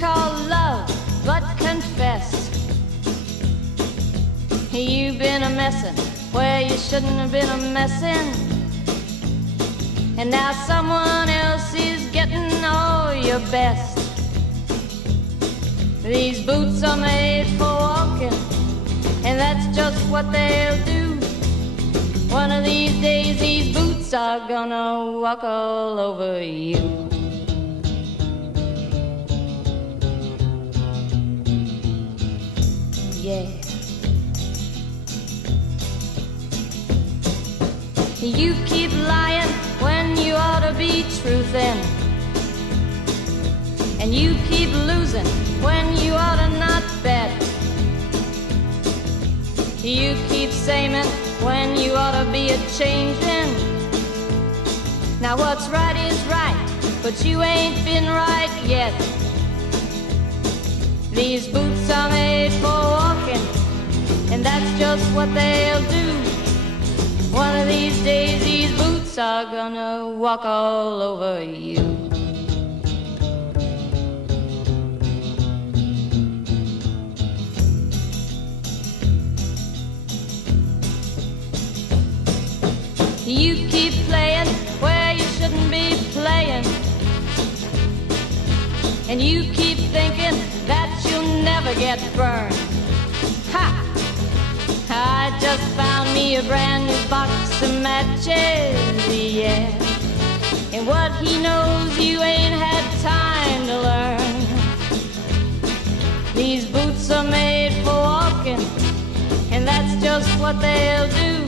call love, but confess you've been a messin' where you shouldn't have been a messin', and now someone else is getting all your best. These boots are made for walking, and that's just what they'll do. One of these days these boots are gonna walk all over you. Yeah. You keep lying when you ought to be truthin', and you keep losing when you ought to not bet. You keep saying when you ought to be a-changin'. Now what's right is right, but you ain't been right yet. These boots are made for walking, and that's just what they'll do. One of these days these boots are gonna walk all over you. You keep playing where you shouldn't be playing, and you keep thinking that you'll never get burned. Ha! I just found me a brand new box of matches, yeah. And what he knows you ain't had time to learn. These boots are made for walking, and that's just what they'll do.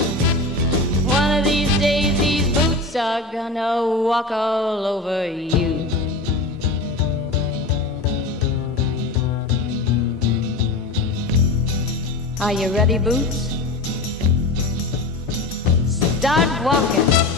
One of these days these boots are gonna walk all over you. Are you ready, Boots? Start walking.